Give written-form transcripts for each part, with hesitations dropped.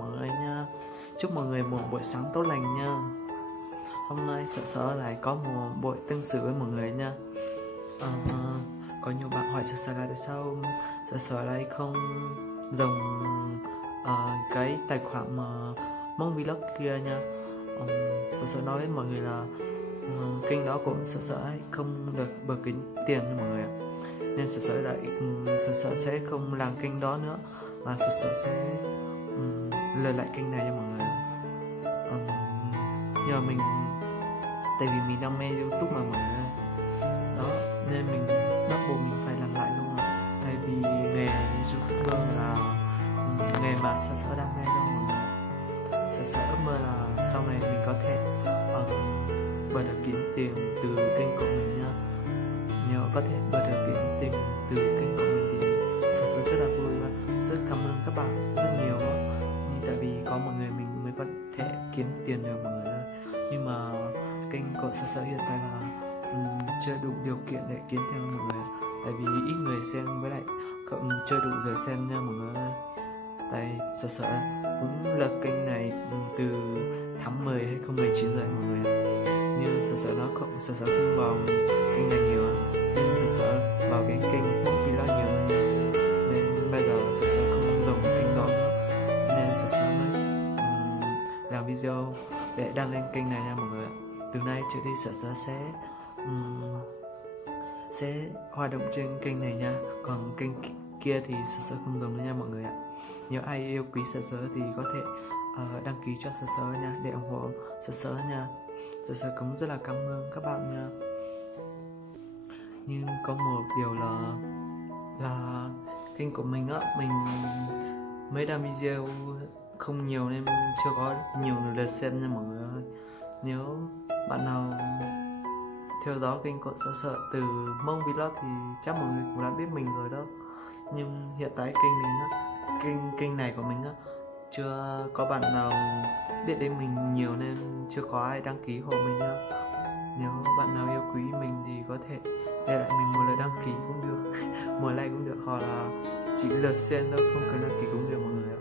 mọi người nha. Chúc mọi người một buổi sáng tốt lành nha. Hôm nay Sở lại có một buổi tâm sự với mọi người nha. Có nhiều bạn hỏi Sở là tại sao Sở lại không dùng cái tài khoản mà Mong Vlog kia nha. Sở nói với mọi người là kênh đó của Sở không được bật kính tiền nha mọi người ạ. Nên Sở sẽ không làm kênh đó nữa, mà Sở sẽ lừa lại kênh này cho mọi người. Nhưng mà tại vì mình đam mê YouTube mà mọi người đó, nên mình bắt buộc mình phải làm lại luôn ạ. Tại vì nghề YouTuber là nghề mà Sở đam mê luôn mọi người. Sở ước mơ là sau này mình có thể bật được kiếm tiền từ kênh của mình nha. Nếu có thể bật được kiếm tiền từ kênh của mình thì Sở rất là vui và rất cảm ơn các bạn rất nhiều đó. Nhưng tại vì có mọi người mình mới có thể kiếm tiền được mọi người ơi. Nhưng mà kênh của Sở hiện tại là chưa đủ điều kiện để kiếm tiền mọi người, tại vì ít người xem, với lại chưa đủ giờ xem nha mọi người ơi. Tại Sở cũng lập kênh này từ tháng 10 2019 rồi mọi người. Nhưng Sở không vào kênh này nhiều, nhưng Sở vào cái kênh Mong Vlog nhiều hơn. Nên bây giờ Sở không dùng kênh đó nữa, nên Sở mới làm video để đăng lên kênh này nha mọi người. Từ nay trở đi Sở sẽ hoạt động trên kênh này nha, còn kênh kia thì Sở không dùng nữa nha mọi người ạ. Nếu ai yêu quý Sở thì có thể đăng ký cho Sở nha, để ủng hộ Sở nha. Sở cũng rất là cảm ơn các bạn nha. Nhưng có một điều là kênh của mình á, mình mới đăng video không nhiều nên chưa có nhiều lượt xem nha mọi người ơi. Nếu bạn nào theo dõi kênh của Sở từ Mong Vlog thì chắc mọi người cũng đã biết mình rồi đó. Nhưng hiện tại kênh này của mình á, chưa có bạn nào biết đến mình nhiều nên chưa có ai đăng ký hộ mình nha. Nếu bạn nào yêu quý mình thì có thể để lại mình một lời đăng ký cũng được, một like cũng được, hoặc là chỉ lượt xem thôi, không cần đăng ký cũng được mọi người ạ.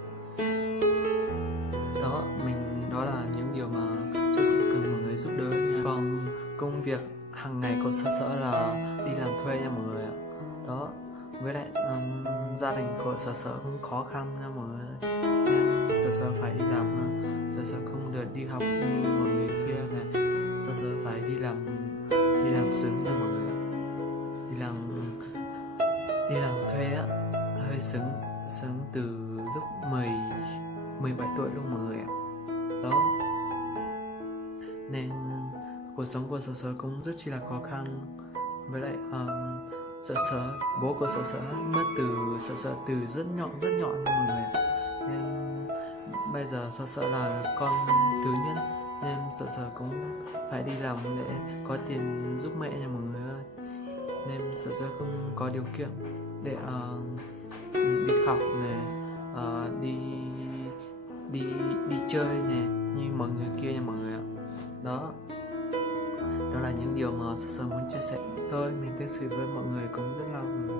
Đó là những điều mà Sở cần mọi người giúp đỡ nha. Còn công việc hàng ngày của Sở là đi làm thuê nha mọi người ạ. Đó, với lại gia đình của Sở cũng khó khăn nha mọi người. Sở phải đi làm, Sở không được đi học như mọi người kia này. Sở phải đi làm sớm nha mọi người ạ. Đi làm thuê á, hơi sớm từ lúc 17 tuổi luôn mọi người ạ. Đó, nên cuộc sống của Sở cũng rất chi là khó khăn. Với lại bố của Sở mất từ Sở từ rất nhỏ mọi người. Nên bây giờ Sở là con thứ nhất, nên Sở cũng phải đi làm để có tiền giúp mẹ nha mọi người ơi. Nên Sở không có điều kiện để đi học này, đi chơi nè như mọi người kia nha mọi người ạ. Đó là những điều mà Sở muốn chia sẻ. Thôi mình tâm sự với mọi người cũng rất lâu rồi,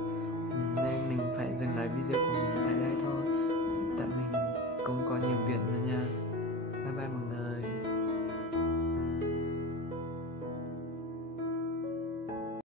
nên mình phải dừng lại video của mình tại đây thôi, tại mình cũng có nhiều việc nữa nha.